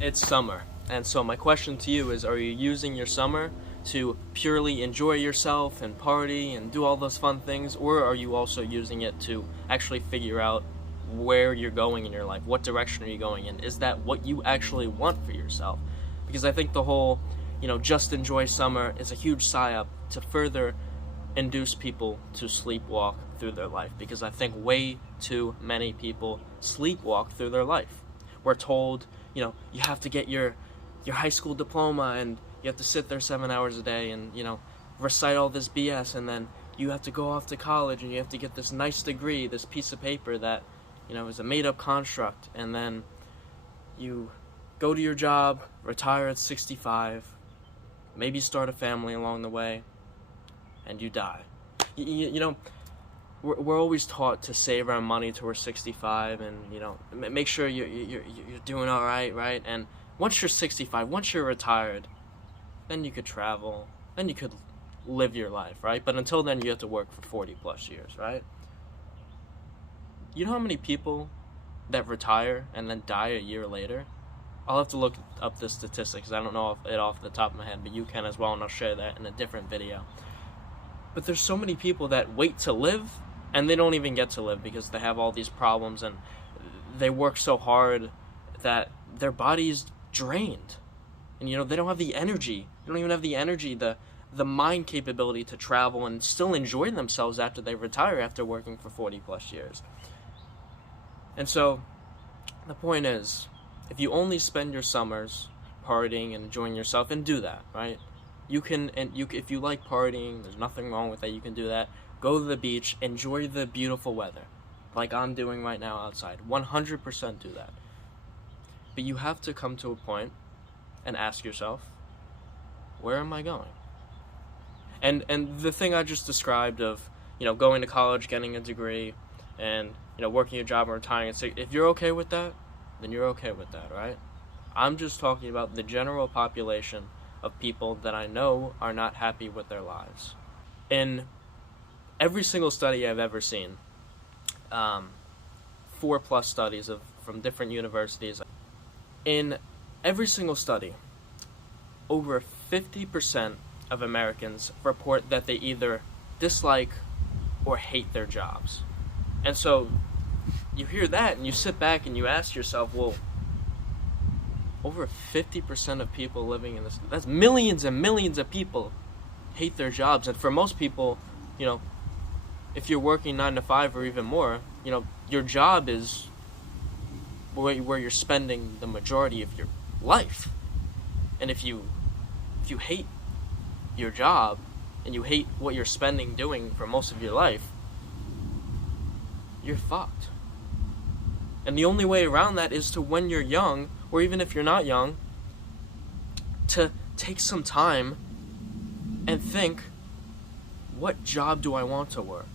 It's summer, and so my question to you is, are you using your summer to purely enjoy yourself and party and do all those fun things, or are you also using it to actually figure out where you're going in your life? What direction are you going in? Is that what you actually want for yourself? Because I think the whole, just enjoy summer is a huge psyop to further induce people to sleepwalk through their life, because I think way too many people sleepwalk through their life. We're told, you have to get your high school diploma, and you have to sit there 7 hours a day and, recite all this BS, and then you have to go off to college and you have to get this nice degree, this piece of paper that, is a made-up construct, and then you go to your job, retire at 65, maybe start a family along the way, and you die. We're always taught to save our money till we're 65, and make sure you're doing all right, right? And once you're 65, once you're retired, then you could travel, then you could live your life, right? But until then, you have to work for 40 plus years, right? You know how many people that retire and then die a year later? I'll have to look up the statistics. I don't know it off the top of my head, but you can as well, and I'll share that in a different video. But there's so many people that wait to live, and they don't even get to live because they have all these problems, and they work so hard that their body's drained. And, they don't have the energy. They don't even have the energy, the mind capability to travel and still enjoy themselves after they retire after working for 40 plus years. And so, the point is, if you only spend your summers partying and enjoying yourself, and do that, right? If you like partying, there's nothing wrong with that, you can do that. Go to the beach, enjoy the beautiful weather, like I'm doing right now outside. 100% do that. But you have to come to a point and ask yourself, where am I going? And the thing I just described of, going to college, getting a degree, and, working a job and retiring, if you're okay with that, then you're okay with that, right? I'm just talking about the general population of people that I know are not happy with their lives. In every single study I've ever seen, 4+ studies from different universities, in every single study, over 50% of Americans report that they either dislike or hate their jobs. And so you hear that and you sit back and you ask yourself, well, over 50% of people living in this, that's millions and millions of people hate their jobs. And for most people, if you're working 9 to 5 or even more, your job is where you're spending the majority of your life. And if you hate your job and you hate what you're spending doing for most of your life, you're fucked. And the only way around that is to, when you're young, or even if you're not young, to take some time and think, what job do I want to work?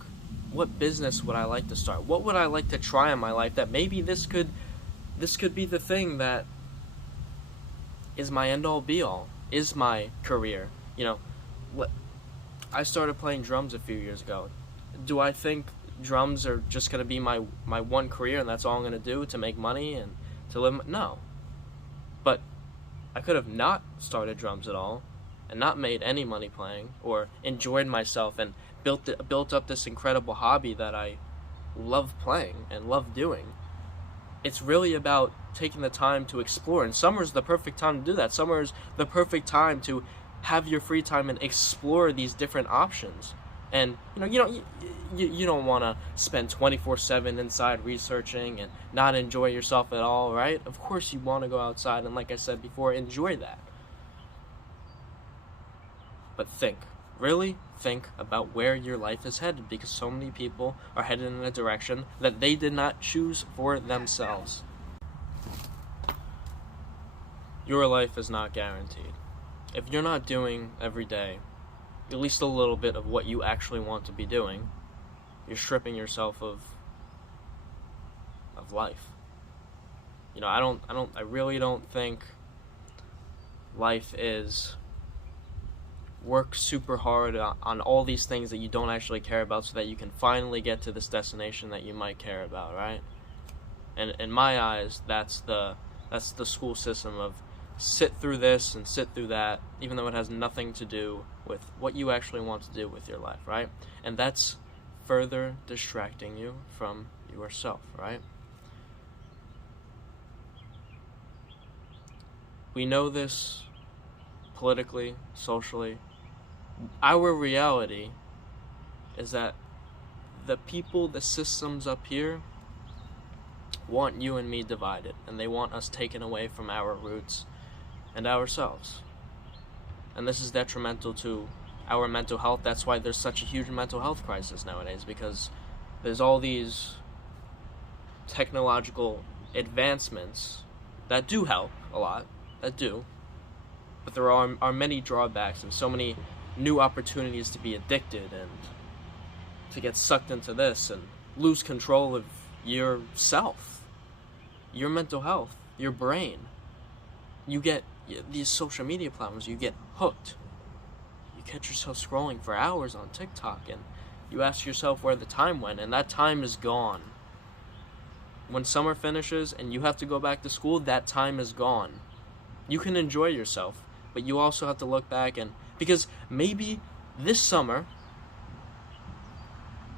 What business would I like to start? What would I like to try in my life that maybe this could be the thing that is my end-all be-all, is my career. I started playing drums a few years ago. Do I think drums are just going to be my one career and that's all I'm going to do to make money and to live? No. But I could have not started drums at all and not made any money playing, or enjoyed myself and built up this incredible hobby that I love playing and love doing. It's really about taking the time to explore, and summer is the perfect time to do that. Summer is the perfect time to have your free time and explore these different options. And you don't want to spend 24/7 inside researching and not enjoy yourself at all, right? Of course you want to go outside and, like I said before, enjoy that. But really think about where your life is headed, because so many people are headed in a direction that they did not choose for themselves. Your life is not guaranteed. If you're not doing every day at least a little bit of what you actually want to be doing, you're stripping yourself of life. I really don't think life is work super hard on all these things that you don't actually care about so that you can finally get to this destination that you might care about, right? And in my eyes, that's the That's the school system of sit through this and sit through that, even though it has nothing to do with what you actually want to do with your life, right? And that's further distracting you from yourself, right? We know this politically, socially. Our reality is that the people, the systems up here want you and me divided, and they want us taken away from our roots and ourselves. And this is detrimental to our mental health. That's why there's such a huge mental health crisis nowadays, because there's all these technological advancements that do help a lot, that do, but there are many drawbacks and so many new opportunities to be addicted and to get sucked into this and lose control of yourself, your mental health, your brain. You get these social media platforms, you get hooked. You catch yourself scrolling for hours on TikTok and you ask yourself where the time went, and that time is gone. When summer finishes and you have to go back to school, that time is gone. You can enjoy yourself, but you also have to look back, and because maybe this summer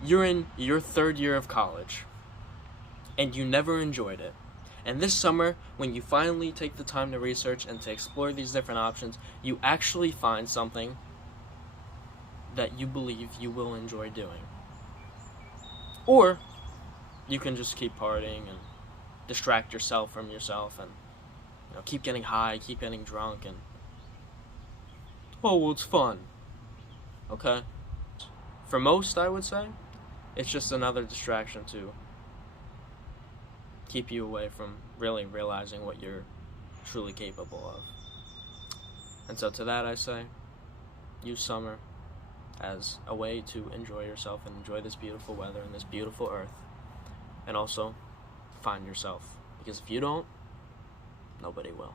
you're in your 3rd year of college and you never enjoyed it. And this summer, when you finally take the time to research and to explore these different options, you actually find something that you believe you will enjoy doing. Or you can just keep partying and distract yourself from yourself and keep getting high, keep getting drunk, and oh, well, it's fun. Okay? For most, I would say, it's just another distraction to keep you away from really realizing what you're truly capable of. And so to that I say, use summer as a way to enjoy yourself and enjoy this beautiful weather and this beautiful earth. And also, find yourself. Because if you don't, nobody will.